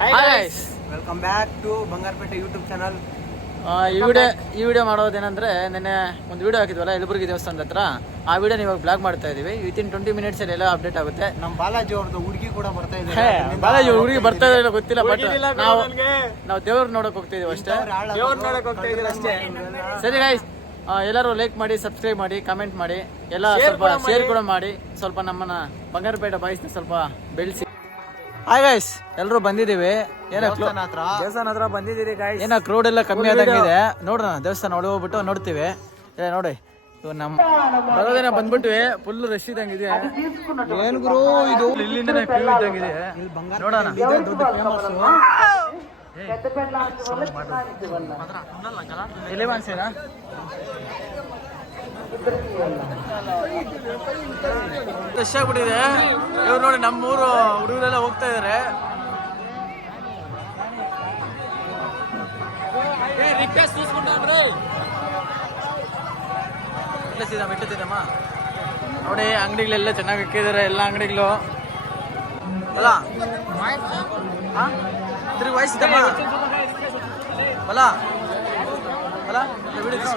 Hi guys. Welcome back to Bangarapete YouTube channel. ಈ video ಮಾಡೋದೇನಂದ್ರೆ ನೆನ್ನೆ ಒಂದು ವಿಡಿಯೋ ಹಾಕಿದ್ವಲ್ಲ ಯಲಬುರ್ಗಿ ದೇವಸ್ಥಾನದ ಹತ್ರ. ಆ ವಿಡಿಯೋ ಇವಾಗ ಬ್ಲಾಗ್ ಮಾಡ್ತಾ ಇದೀವಿ. ವಿತಿನ್ 20 ಮಿನಿಟ್ಸ್ ಅಲ್ಲಿ ಎಲ್ಲ ಅಪ್ಡೇಟ್ ಆಗುತ್ತೆ. ನಮ್ಮ ಬಾಲಾಜಿ ಅವ್ರದ್ದು ಹುಡುಗಿ ಕೂಡ ಬರ್ತಾ ಇದೆ. ಬಾಲಾಜಿ ಹುಡುಗಿ ಬರ್ತಾ ಇಲ್ಲ ಗೊತ್ತಿಲ್ಲ, ಬಟ್ ನಾವು ದೇವ್ರ ನೋಡಕ್ ಹೋಗ್ತಾ ಇದೀವಿ ಅಷ್ಟೇ. ಸರಿ ಗೈಸ್, ಎಲ್ಲರೂ ಲೈಕ್ ಮಾಡಿ, ಸಬ್ಸ್ಕ್ರೈಬ್ ಮಾಡಿ, ಕಮೆಂಟ್ ಮಾಡಿ, ಎಲ್ಲ ಸ್ವಲ್ಪ ಶೇರ್ ಕೂಡ ಮಾಡಿ, ಸ್ವಲ್ಪ ನಮ್ಮನ್ನ ಬಂಗಾರಪೇಟೆ ಬಾಯ್ಸ್ನ ಸ್ವಲ್ಪ ಬೆಳೆಸಿ. ಹಾಯ್ ಗೈಸ್, ಎಲ್ಲರೂ ಬಂದಿದ್ದೀವಿ. ದೇವಸ್ಥಾನ ಹತ್ರ ಬಂದಿದ್ದೀರಿ ಗೈಸ್. ಏನೋ ಕ್ರೌಡ್ ಎಲ್ಲ ಕಮ್ಮಿ ಆದಂಗಿದೆ. ನೋಡೋಣ, ದೇವಸ್ಥಾನ ಒಳಗೆ ಹೋಗ್ಬಿಟ್ಟು ನೋಡ್ತೀವಿ. ನೋಡಿ ನಮ್ಮ ಬರೋದೇನ ಬಂದ್ಬಿಟ್ವಿ. Full rush ಇದ್ದಂಗಿದೆ. ಏನ್ ಗುರು ಇದು, ಇಲ್ಲಿಂದನೇ ಕ್ಯೂ ಇದ್ದಂಗಿದೆ. ನೋಡೋಣ. ಎಲ್ಲಿ ಮಾಡ್ಸೀರಾ? ರಶ್ ಆಗ್ಬಿಟ್ಟಿದೆ. ಇವ್ರು ನೋಡಿ, ನಮ್ಮೂರು ಹುಡುಗರೆಲ್ಲ ಹೋಗ್ತಾ ಇದಾರೆ. ಬಿಟ್ಟಿದ್ದೀನಮ್ಮ ನೋಡಿ, ಅಂಗಡಿಗಳೆಲ್ಲ ಚೆನ್ನಾಗಿ ಇಕ್ಕಿದ್ದಾರೆ. ಎಲ್ಲ ಅಂಗಡಿಗಳು ಅಲ್ಲ ತಿರುಗಿ ವಯಸ್ಸಿದ್ದಮ್ಮ ಅಲ್ಲ ಅಲ್ಲ ವಿಡಿಯೋ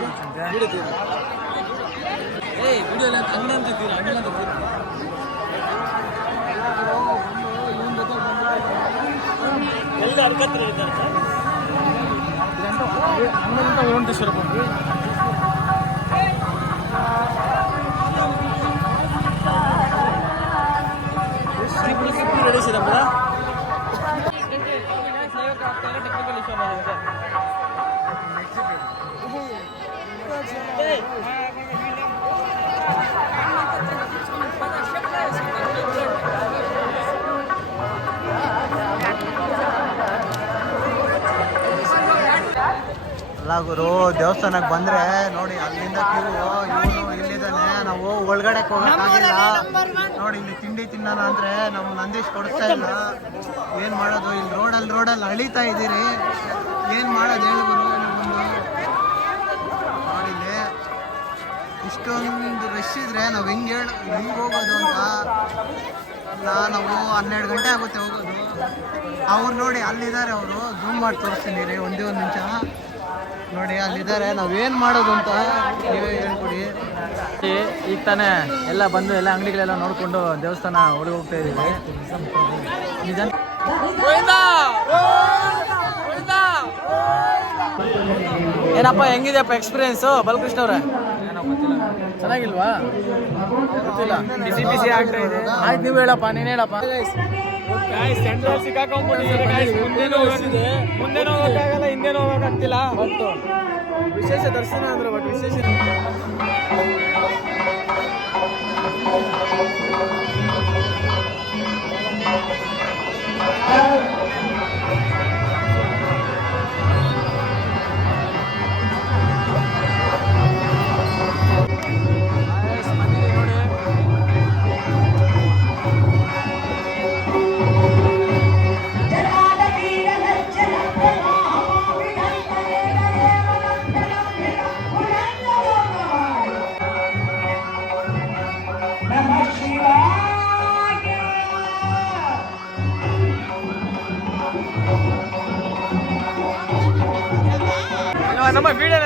ಎಲ್ಲ ಅಂಗಡಿ ಅಂತಿದ್ದೀರಾ? ಅಂಗಡಿ ಅಂತಿದ್ದೀರಾ? ಎಲ್ಲ ಅರ್ಕತ್ರ ಇದ್ದಾರೆ ಸರ್. ಅಂಗಡಿಂದ ಓಂಟೇಶ್ವರ ಬಂದ್ವಿ. ರೆಡಿ ಸಿದಮ್ಮ ಟೆಕ್ನಿಕಲ್ ಇಶ್ಯೂ ಮಾಡಿದೆ. ಅಲ್ಲ ಗುರು, ದೇವಸ್ಥಾನಕ್ಕೆ ಬಂದ್ರೆ ನೋಡಿ, ಅಲ್ಲಿಂದ ಕ್ಯೂ. ಇವನು ಇಲ್ಲಿದ್ದಾನೆ, ನಾವು ಒಳಗಡೆ ಹೋಗಕ್ಕಾಗಿಲ್ಲ. ನೋಡಿ, ಇಲ್ಲಿ ತಿಂಡಿ ತಿನ್ನೋಣ ಅಂದ್ರೆ ನಮ್ಮ ನಂದೀಶ್ ಕೊಡಿಸ್ತಾ ಇಲ್ಲ. ಏನ್ ಮಾಡೋದು? ಇಲ್ಲಿ ರೋಡಲ್ಲಿ ಅಳಿತಾ ಇದ್ದೀರಿ. ಏನ್ ಮಾಡೋದು ಹೇಳಿ ಗುರು? ನೋಡಿ, ಇಲ್ಲಿ ಇಷ್ಟೊಂದು ರಶ್ ಇದ್ರೆ ನಾವು ಹೆಂಗೆ ಹೋಗೋದು ಅಂತ. ನಾವು 12 ಗಂಟೆ ಆಗುತ್ತೆ ಹೋಗೋದು. ಅವ್ರು ನೋಡಿ ಅಲ್ಲಿದ್ದಾರೆ, ಅವರು ಝೂಮ್ ಮಾಡಿ ತೋರಿಸ್ತೀನಿ ರೀ, ಒಂದೇ ಒಂದು ನಿಮಿಷ. ನೋಡಿ ಅಲ್ಲಿದ್ದಾರೆ, ನಾವೇನು ಮಾಡೋದು ಅಂತ ನೀವೇ ಹೇಳ್ಕೊಡಿ. ಈಗ ತಾನೇ ಎಲ್ಲ ಬಂದು ಎಲ್ಲ ಅಂಗಡಿಗಳೆಲ್ಲ ನೋಡಿಕೊಂಡು ದೇವಸ್ಥಾನ ಒಳಗೆ ಹೋಗ್ತಾ ಇದ್ದೀವಿ. ನಿಜ ಏನಪ್ಪ, ಹೆಂಗಿದೆಯಪ್ಪ ಎಕ್ಸ್ಪೀರಿಯನ್ಸು ಬಾಲಕೃಷ್ಣ ಅವ್ರೆ? ಚೆನ್ನಾಗಿಲ್ವಾ? ಗೊತ್ತಿಲ್ಲ, ಬಿಸಿ ಬಿಸಿ ಆಗ್ತಾ ಇದೆ. ಆಯ್ತು, ನೀವು ಹೇಳಪ್ಪ, ನೀನು ಹೇಳಪ್ಪ. ಸೆಂಟ್ರಲ್ ಸಿಕ್ಕಾಕೊಂಡ್ಬಿಟ್ಟಿದೆ. ಮುಂದೇನೂ ಹೋಗೋಕ್ಕಾಗಲ್ಲ, ಹಿಂದೇನೂ ಹೋಗೋಕ್ಕಾಗ್ತಿಲ್ಲ. ಮತ್ತು ವಿಶೇಷ ದರ್ಶನ ಅಂದ್ರೆ ಬಟ್ ವಿಶೇಷ ನಮ್ಮ ವಿಡಿಯೋ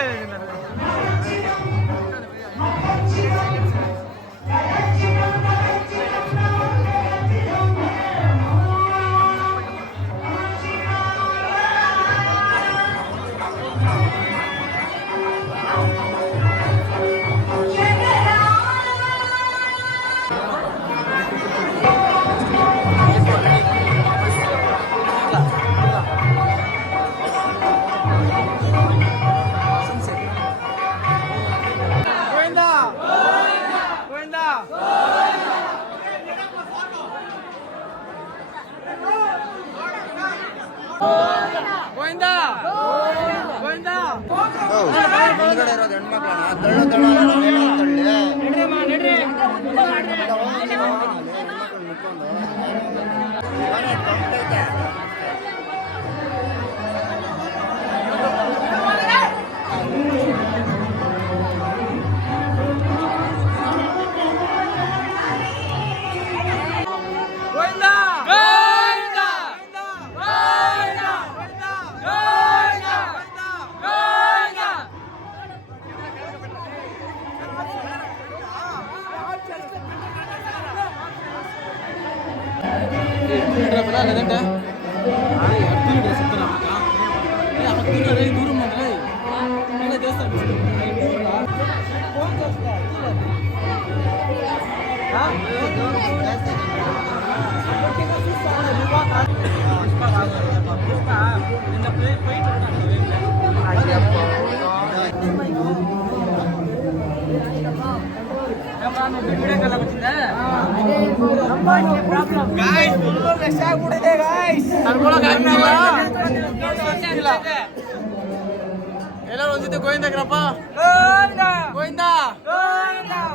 ಎಲ್ಲರೂ ಒಂದ್ಸತಿ ಗೋವಿಂದಗ್ರಪ್ಪ ಗೋವಿಂದ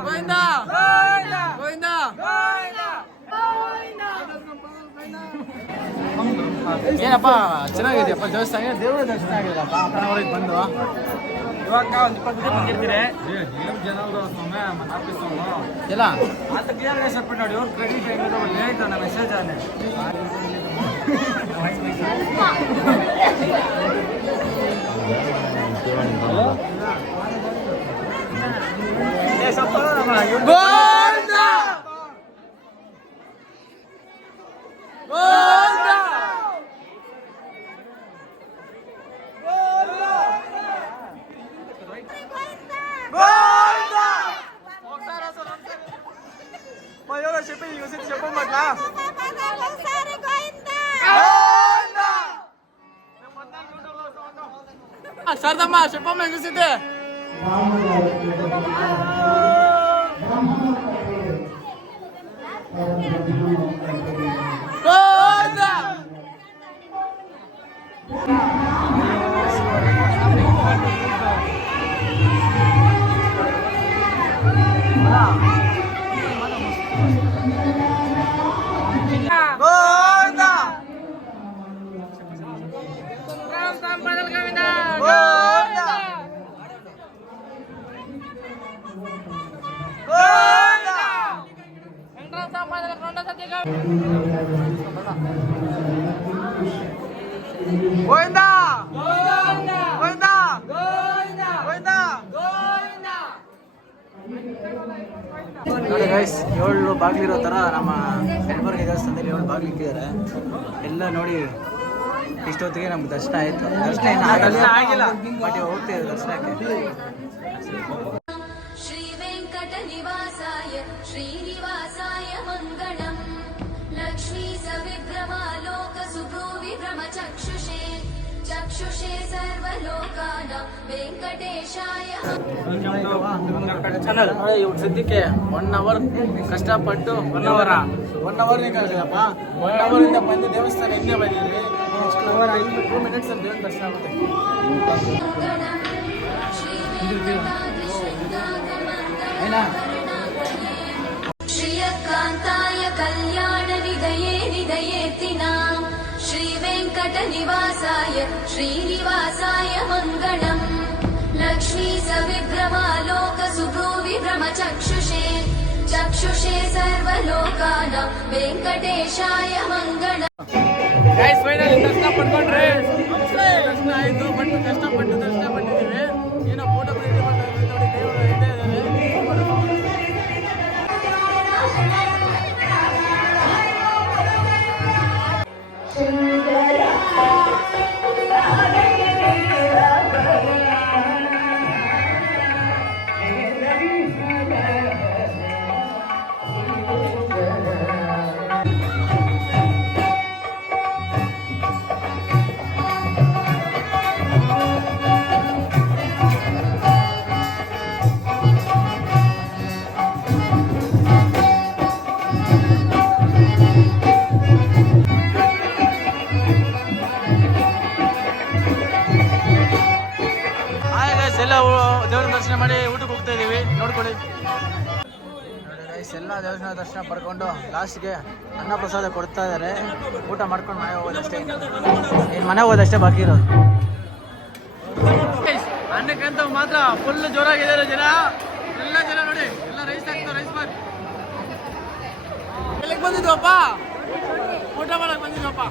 ಗೋವಿಂದ ಗೋವಿಂದ. ಏನಪ್ಪ ಚೆನ್ನಾಗಿದೆಯಪ್ಪ ದೇವಸ್ಥಾನ, ದೇವರ ದರ್ಶನ ಆಗಿದೆಯಪ್ಪ ಅಪ್ಪನವ್ರಿಗೆ ಬಂದು. ಇವಾಗ ಒಂದು 20 ಜನ ಬಂದಿರ್ತೀರಿ ಎಲ್ಲ ಅಂತ ಕ್ಲಿಯರ್ ಸಬ್ಮಿಟ್ ನೋಡಿ. ಇವ್ರು ಕ್ರೆಡಿಟ್ ಹೇಳಿದ್ದು ನನ್ನ ಮೆಸೇಜ್ ಆನೆ ಗೋವಿಂದ ಶಾರದಮ್ಮ ಶೆಪ್ಪಮ್ಮ ಎನಿಸಿದ್ದೆ. ಗೋವಿಂದ ಗೋವಿಂದ ಗೋವಿಂದ. ನೋಡಿ ಗೈಸ್, 7 ಬಾಗಿಲಿರೋ ಥರ ನಮ್ಮ ಯಲಬುರ್ಗಿ ದೇವಸ್ಥಾನದಲ್ಲಿ 7 ಬಾಗಿಲು ಇಟ್ಟಿದ್ದಾರೆ. ಎಲ್ಲ ನೋಡಿ ಇಷ್ಟೊತ್ತಿಗೆ ನಮ್ಗೆ ದರ್ಶನ ಆಯಿತು. ದರ್ಶನ ಇನ್ನೂ ಆಗಿಲ್ಲ, ಬಟ್ ಇವಾಗ ಹೋಗ್ತೀವಿ ದರ್ಶನಕ್ಕೆ. ಶ್ರೀ ವೆಂಕಟ ನಿವಾಸಾಯ ಶ್ರೀನಿವಾಸಾಯ ಮಂಗಳಂ. ಲಕ್ಷ್ಮೀ ಸವಿಭ್ರಮಾಲೋಕ ಸುಭ್ರೂ ವಿಭ್ರಮ ಚಕ್ಷುಷೇ ಚಕ್ಷುಷೇ ಸರ್ವಲೋಕಾನಾಂ ವೆಂಕಟೇಶಾಯ. ಇವಾಗ ಸದ್ಯಕ್ಕೆ 1 ಅವರ್ ಕಷ್ಟಪಟ್ಟು 1 ಅವರ್ ಕಳಿಸಿದಪ್ಪ. 1 ಅವರಿಂದ ಬಂದು ದೇವಸ್ಥಾನ ಹಿಂದೆ ಬಂದಿದ್ವಿ. 2 ಮಿನಿಟ್ಸ್ ಅಲ್ಲಿ ದೇವರ ದರ್ಶನ ಆಗುತ್ತೆ. ಶ್ರೀಯಕಾಂತಾಯ ಕಲ್ಯಾಣ ನಿಧಯೇ ನಿಧಯೇತಿನಾಂ. ಶ್ರೀ ವೆಂಕಟ ನಿವಾಸಾಯ ಶ್ರೀನಿವಾಸಾಯ ಮಂಗಳಂ. ಲಕ್ಷ್ಮೀ ಸವಿಭ್ರಮಾಲೋಕ ಸುಭ್ರೂ ವಿಭ್ರಮ ಚಕ್ಷುಷೇ ಚಕ್ಷುಷೇ ಸರ್ವಲೋಕಾನಾಂ ವೆಂಕಟೇಶಾಯ ಮಂಗಳಂ. ಗೈಸ್ ಫೈನಲಿ ದರ್ಶನ ಪಡ್ಕೊಂಡ್ರೆ ದರ್ಶನ ಆಯಿತು. ಬಟ್ ಕಷ್ಟಪಟ್ಟು ದರ್ಶನ ಪಟ್ಟಿದ್ದೀವಿ. ಏನೋ ಫೋಟೋ ಪ್ರಿಂಟ್ ಮಾಡ್ತಾರೆ ನೋಡಿ, ದೇವರು ಇದ್ದೇ ಇದ್ದಾರೆ. ಎಲ್ಲ ದೇವರ ದರ್ಶನ ಮಾಡಿ ಊಟಕ್ಕೆ ಹೋಗ್ತಾ ಇದೀವಿ, ನೋಡ್ಕೊಳ್ಳಿ. ಎಲ್ಲ ದೇವಸ್ಥಾನ ದರ್ಶನ ಪಡ್ಕೊಂಡು ಲಾಸ್ಟ್ಗೆ ಅನ್ನ ಪ್ರಸಾದ ಕೊಡ್ತಾ ಇದ್ದಾರೆ. ಊಟ ಮಾಡ್ಕೊಂಡು ಮನೆ ಹೋಗೋದಷ್ಟೇ, ಇನ್ನು ಮನೆ ಹೋಗೋದಷ್ಟೇ ಬಾಕಿ ಇರೋದು. ಅನ್ನಕ್ಕಂತ ಮಾತ್ರ ಫುಲ್ ಜೋರಾಗಿದ್ದಾರೆ ಜನ. ಎಲ್ಲ ಜನ ನೋಡಿ, ಎಲ್ಲ ರೈಸ್ ಆಗ್ತಾರೆ. ರೈಸ್ ಬಾತ್ ಎಲ್ಲಿಗೆ ಬಂದಿದ್ವಪ್ಪ? ಊಟ ಮಾಡಕ್ ಬಂದಿದ್ವಪ್ಪ.